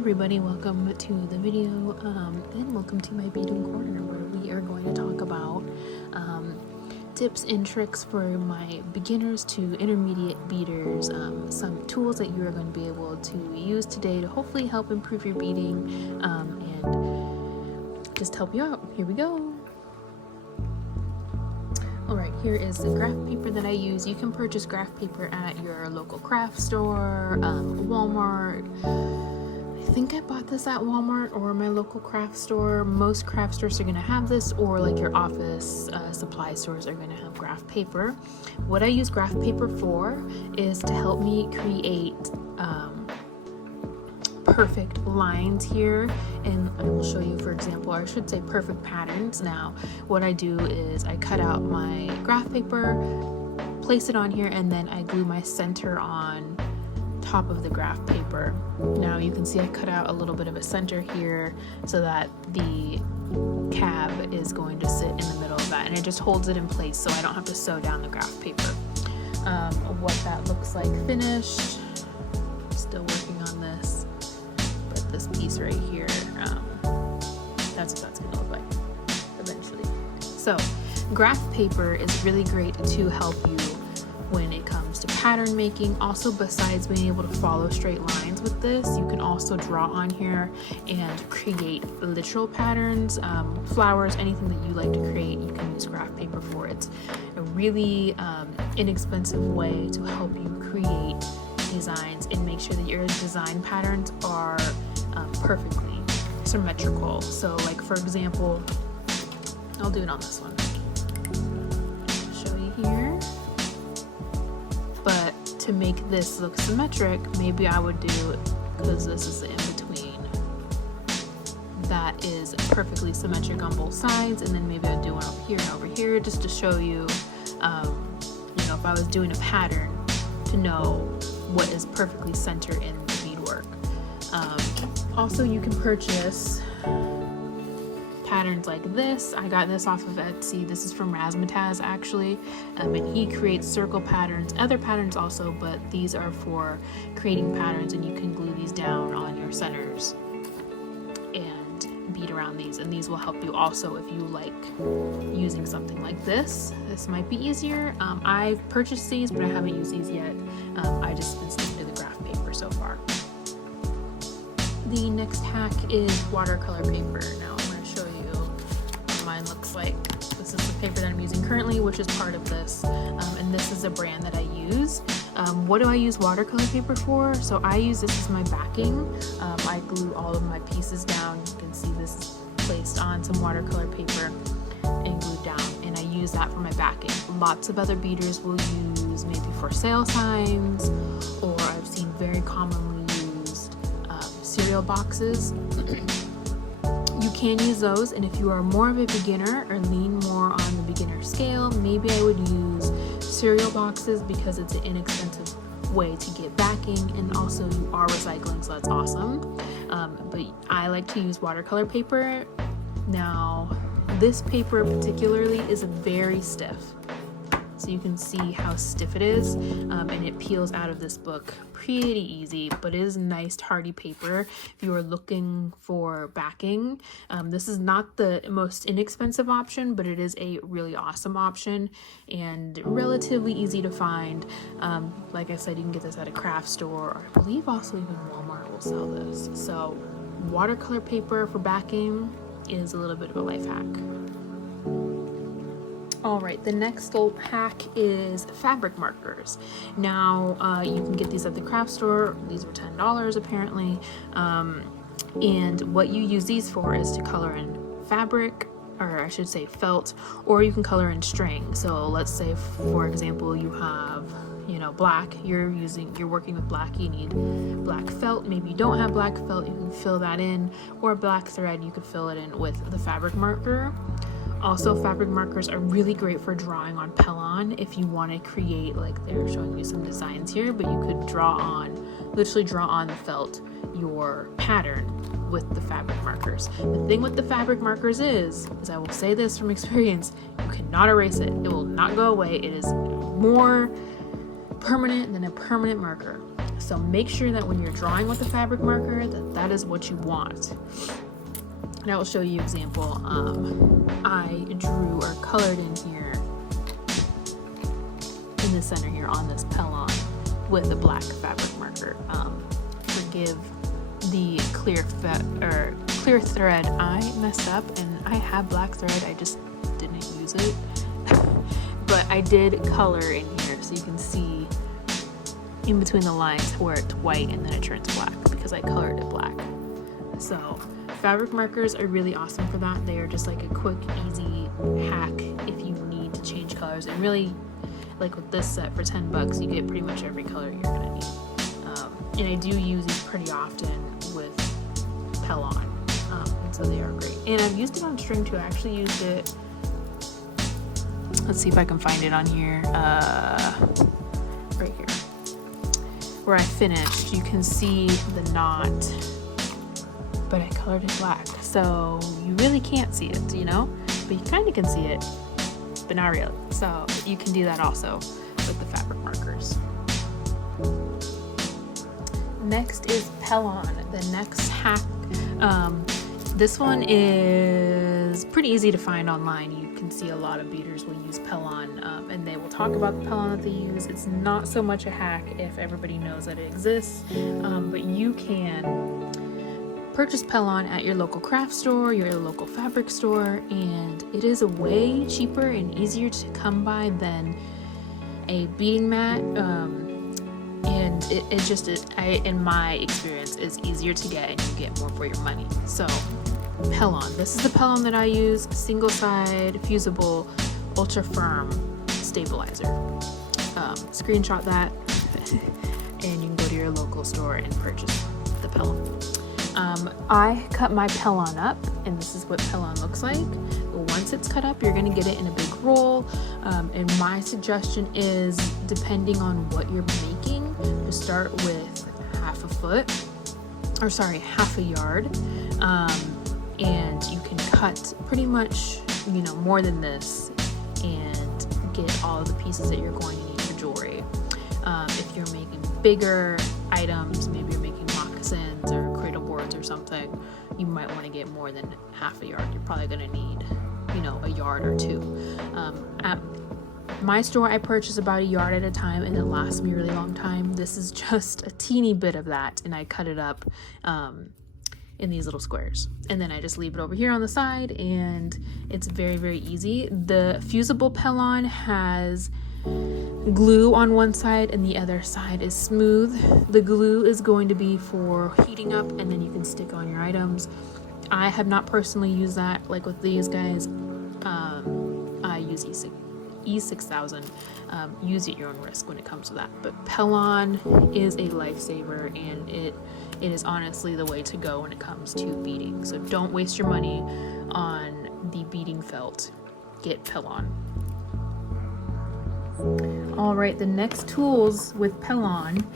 everybody, welcome to the video and welcome to my beading corner, where we are going to talk about tips and tricks for my beginners to intermediate beaders, some tools that you are going to be able to use today to hopefully help improve your beading and just help you out. Here we go. Alright, here is the graph paper that I use. You can purchase graph paper at your local craft store, Walmart. I think I bought this at Walmart or my local craft store. Most craft stores are going to have this, or like your office supply stores are going to have graph paper. What I use graph paper for is to help me create perfect lines here, and I will show you, for example, or I should say perfect patterns. Now what I do is I cut out my graph paper, place it on here, and then I glue my center on top of the graph paper. Now you can see I cut out a little bit of a center here so that the cab is going to sit in the middle of that, and it just holds it in place so I don't have to sew down the graph paper. What that looks like finished, still working on this, but this piece right here, that's what that's going to look like eventually. So graph paper is really great to help you when it comes to pattern making. Also, besides being able to follow straight lines with this, you can also draw on here and create literal patterns, flowers, anything that you like to create. You can use graph paper for it. It's a really inexpensive way to help you create designs and make sure that your design patterns are perfectly symmetrical. So like, for example, I'll do it on this one. Show you here. But to make this look symmetric, maybe I would do, because this is the in-between, that is perfectly symmetric on both sides, and then maybe I'd do one over here and over here, just to show you, if I was doing a pattern, to know what is perfectly centered in the beadwork. Also, you can purchase patterns like this. I got this off of Etsy. This is from Razzmatazz actually, and he creates circle patterns, other patterns also, but these are for creating patterns, and you can glue these down on your centers and bead around these, and these will help you also if you like using something like this. This might be easier. I've purchased these, but I haven't used these yet. I just been sticking to the graph paper so far. The next hack is watercolor paper. Now mine looks like. This is the paper that I'm using currently, which is part of this, and this is a brand that I use. What do I use watercolor paper for? So I use this as my backing. I glue all of my pieces down. You can see this is placed on some watercolor paper and glued down, and I use that for my backing. Lots of other beaders will use maybe for sale signs, or I've seen very commonly used cereal boxes. You can use those, and if you are more of a beginner or lean more on the beginner scale, maybe I would use cereal boxes because it's an inexpensive way to get backing, and also you are recycling, so that's awesome. But I like to use watercolor paper. Now, this paper particularly is very stiff. So you can see how stiff it is, and it peels out of this book pretty easy, but it is nice hardy paper if you are looking for backing. This is not the most inexpensive option, but it is a really awesome option and relatively easy to find. Like I said, you can get this at a craft store, or I believe also even Walmart will sell this. So watercolor paper for backing is a little bit of a life hack. Alright, the next little hack is fabric markers. Now, you can get these at the craft store. These are $10 apparently. And what you use these for is to color in fabric, or I should say felt, or you can color in string. So let's say, for example, you have, black, you're working with black, you need black felt. Maybe you don't have black felt, you can fill that in, or black thread, you could fill it in with the fabric marker. Also, fabric markers are really great for drawing on Pellon if you want to create, like they're showing you some designs here, but you could literally draw on the felt your pattern with the fabric markers. The thing with the fabric markers is I will say this from experience, you cannot erase it. It will not go away. It is more permanent than a permanent marker. So make sure that when you're drawing with a fabric marker that is what you want. And I will show you an example. I drew or colored in here in the center here on this Pellon with a black fabric marker. Forgive the clear thread. I messed up, and I have black thread, I just didn't use it. But I did color in here, so you can see in between the lines where it's white and then it turns black because I colored it black. So fabric markers are really awesome for that. They are just like a quick, easy hack if you need to change colors. And really, like with this set for $10, you get pretty much every color you're gonna need. And I do use these pretty often with Pellon, and so they are great. And I've used it on string too. I actually used it, let's see if I can find it on here, right here, where I finished. You can see the knot, but I colored it black, so you really can't see it, you know, but you kind of can see it, but not really. So you can do that also with the fabric markers. Next is Pellon, the next hack. This one is pretty easy to find online. You can see a lot of beaders will use Pellon, and they will talk about the Pellon that they use. It's not so much a hack if everybody knows that it exists, but you can purchase Pellon at your local craft store, your local fabric store, and it is a way cheaper and easier to come by than a beading mat. And it just is, in my experience, is easier to get and you get more for your money. So Pellon, this is the Pellon that I use, single side, fusible, ultra firm stabilizer. Screenshot that and you can go to your local store and purchase the Pellon. I cut my Pellon up, and this is what Pellon looks like. Once it's cut up, you're going to get it in a big roll, and my suggestion is, depending on what you're making, to start with half a yard, and you can cut pretty much, you know, more than this and get all of the pieces that you're going to need for jewelry. If you're making bigger items, maybe you're making moccasins or cradle boards or something, you might want to get more than half a yard. You're probably going to need, you know, a yard or two. At my store, I purchase about a yard at a time, and it lasts me a really long time. This is just a teeny bit of that, and I cut it up in these little squares, and then I just leave it over here on the side, and it's very, very easy. The fusible Pellon has glue on one side and the other side is smooth. The glue is going to be for heating up, and then you can stick on your items. I have not personally used that like with these guys. I use E6000. Use at your own risk when it comes to that, but Pellon is a lifesaver, and it is honestly the way to go when it comes to beading. So don't waste your money on the beading felt. Get Pellon. All right, the next tools with Pellon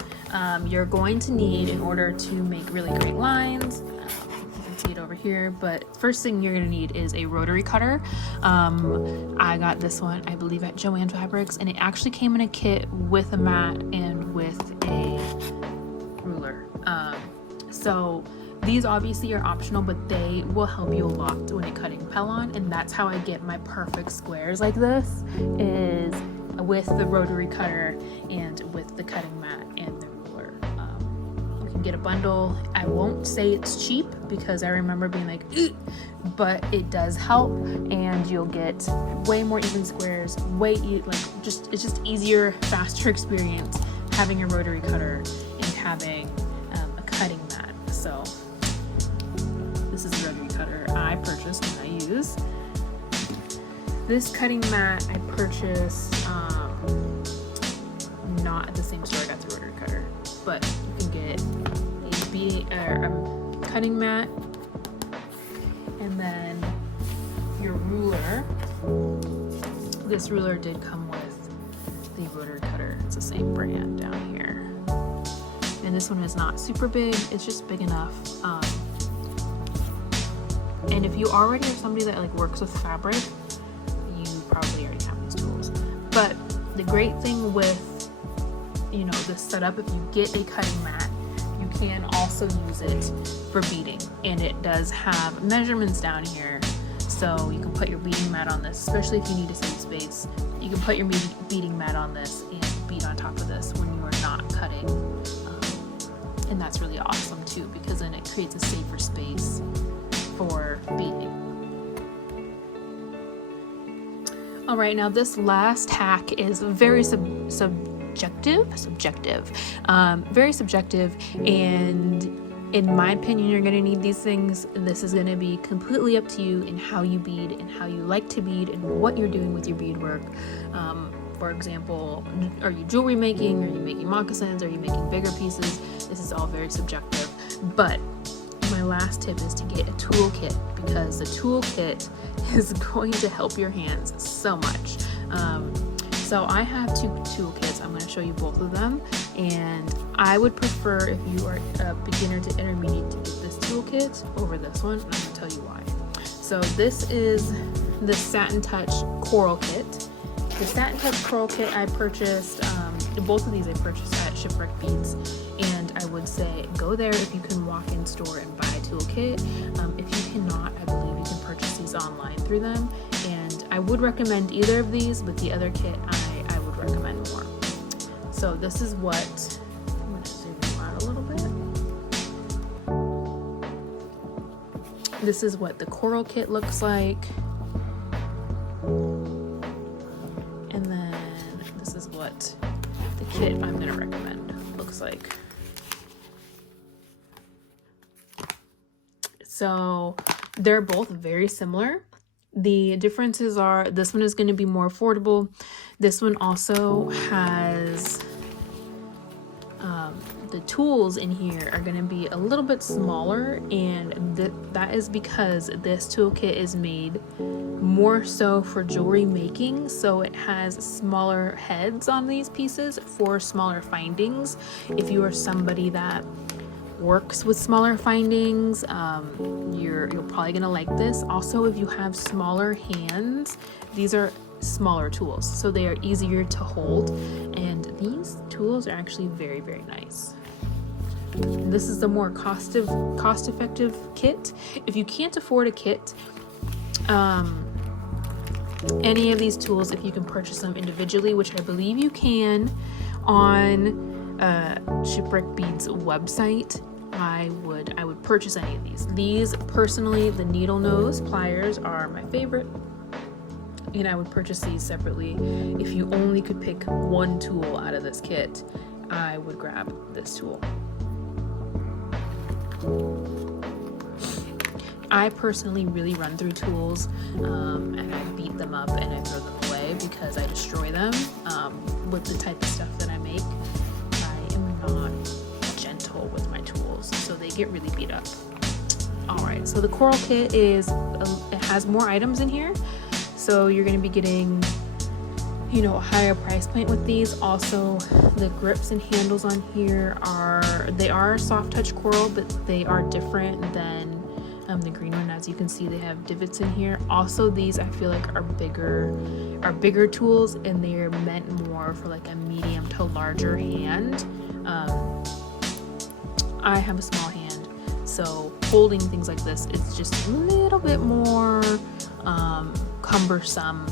you're going to need in order to make really great lines. You can see it over here, but first thing you're going to need is a rotary cutter. I got this one, I believe, at Joann Fabrics, and it actually came in a kit with a mat and with a ruler. So these obviously are optional, but they will help you a lot when you're cutting Pellon, and that's how I get my perfect squares like this, is with the rotary cutter and with the cutting mat and the ruler. You can get a bundle. I won't say it's cheap because I remember being like, eek, but it does help, and you'll get way more even squares, it's just easier, faster experience having a rotary cutter and having a cutting mat. So this is the rotary cutter I purchased and I use. This cutting mat I purchased not at the same store I got the rotary cutter, but you can get a cutting mat and then your ruler. This ruler did come with the rotary cutter. It's the same brand down here. And this one is not super big, it's just big enough. And if you already are somebody that like works with fabric, you probably already have these tools. But the great thing with you know, this setup, if you get a cutting mat, you can also use it for beading, and it does have measurements down here, so you can put your beading mat on this, especially if you need to save space. You can put your beading mat on this and bead on top of this when you are not cutting, and that's really awesome too, because then it creates a safer space for beading. All right, now this last hack is very subjective, very subjective, and in my opinion, you're going to need these things. This is going to be completely up to you in how you bead and how you like to bead and what you're doing with your beadwork. For example, are you jewelry making? Are you making moccasins? Are you making bigger pieces? This is all very subjective. But my last tip is to get a toolkit, because the toolkit is going to help your hands so much. So I have two toolkits. I'm going to show you both of them, and I would prefer, if you are a beginner to intermediate, to get this toolkit over this one. I'm going to tell you why. So this is the Satin Touch Coral Kit. The Satin Touch Coral Kit I purchased, both of these I purchased at Shipwreck Beads, and I would say go there if you can walk in store and buy a toolkit. If you cannot, I believe you can purchase these online through them, and I would recommend either of these, but the other kit I would recommend more. So this is what, I'm going to zoom out a little bit. This is what the Coral Kit looks like. And then this is what the kit I'm going to recommend looks like. So they're both very similar. The differences are, this one is going to be more affordable. This one also has the tools in here are going to be a little bit smaller, and that is because this toolkit is made more so for jewelry making, so it has smaller heads on these pieces for smaller findings. If you are somebody that works with smaller findings, you're probably gonna like this. Also, if you have smaller hands, these are smaller tools, so they are easier to hold, and these tools are actually very, very nice. This is the more cost-effective kit. If you can't afford a kit, any of these tools, if you can purchase them individually, which I believe you can on Shipwreck Beads website, I would purchase any of these. These personally, the needle nose pliers are my favorite, and I would purchase these separately. If you only could pick one tool out of this kit, I would grab this tool. I personally really run through tools, and I beat them up and I throw them away because I destroy them. With the type of stuff that I make, I am not gentle with my tools, so they get really beat up. Alright, so the Coral Kit it has more items in here, so you're going to be getting, you know, a higher price point with these. Also, the grips and handles on here are soft touch coral, but they are different than the green one. As you can see, they have divots in here. Also, these I feel like are bigger tools, and they're meant more for like a medium to larger hand. I have a small hand, so holding things like this is just a little bit more cumbersome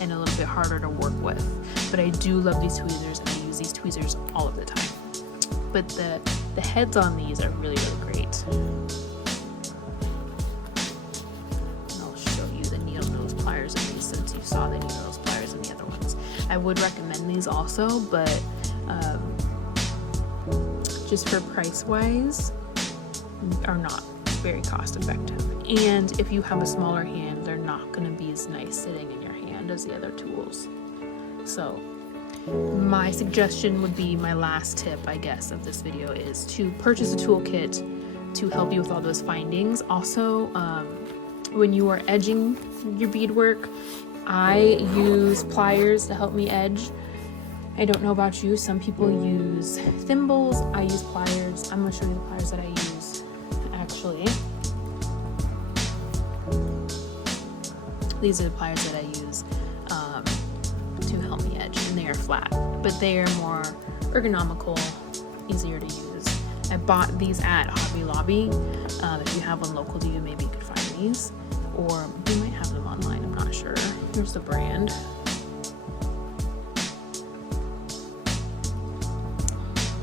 and a little bit harder to work with. But I do love these tweezers, and I use these tweezers all of the time. But the heads on these are really, really great. Pliers in these, since you saw the needle nose pliers in the other ones. I would recommend these also, but just for price wise, are not very cost effective. And if you have a smaller hand, they're not going to be as nice sitting in your hand as the other tools. So my suggestion would be, my last tip, I guess, of this video is to purchase a toolkit to help you with all those findings. Also, when you are edging your beadwork, I use pliers to help me edge. I don't know about you, some people use thimbles. I use pliers. I'm going to show you the pliers that I use, actually. These are the pliers that I use to help me edge, and they are flat, but they are more ergonomical, easier to use. I bought these at Hobby Lobby. If you have one local to you, maybe you could find these, or you might have them online, I'm not sure. Here's the brand.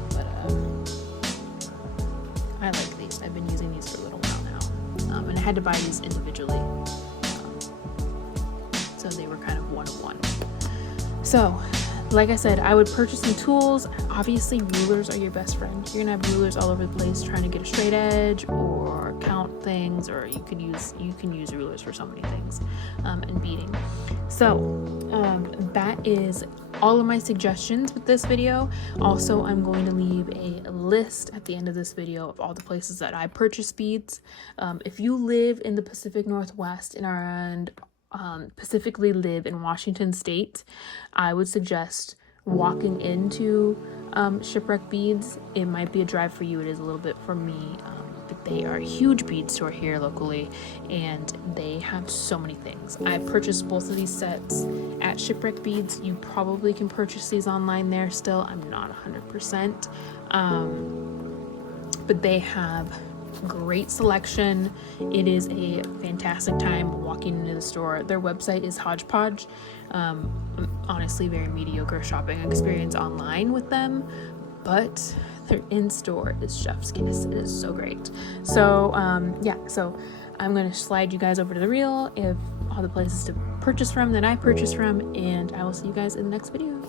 But I like these. I've been using these for a little while now, and I had to buy these individually, so they were kind of one-of-one. So like I said, I would purchase some tools. Obviously, rulers are your best friend. You're gonna have rulers all over the place trying to get a straight edge or count things, or you can use rulers for so many things, and beading. So that is all of my suggestions with this video. Also, I'm going to leave a list at the end of this video of all the places that I purchase beads. If you live in the Pacific Northwest and specifically live in Washington State, I would suggest walking into Shipwreck Beads. It might be a drive for you. It is a little bit for me, but they are a huge bead store here locally, and they have so many things. I purchased both of these sets at Shipwreck Beads. You probably can purchase these online there still. I'm not 100%, but they have great selection. It is a fantastic time walking into the store. Their website is hodgepodge. Honestly, very mediocre shopping experience online with them, but their in-store is chef's kiss. It is so great. So yeah, so I'm going to slide you guys over to the reel of all the places to purchase from that I purchased from, and I will see you guys in the next video.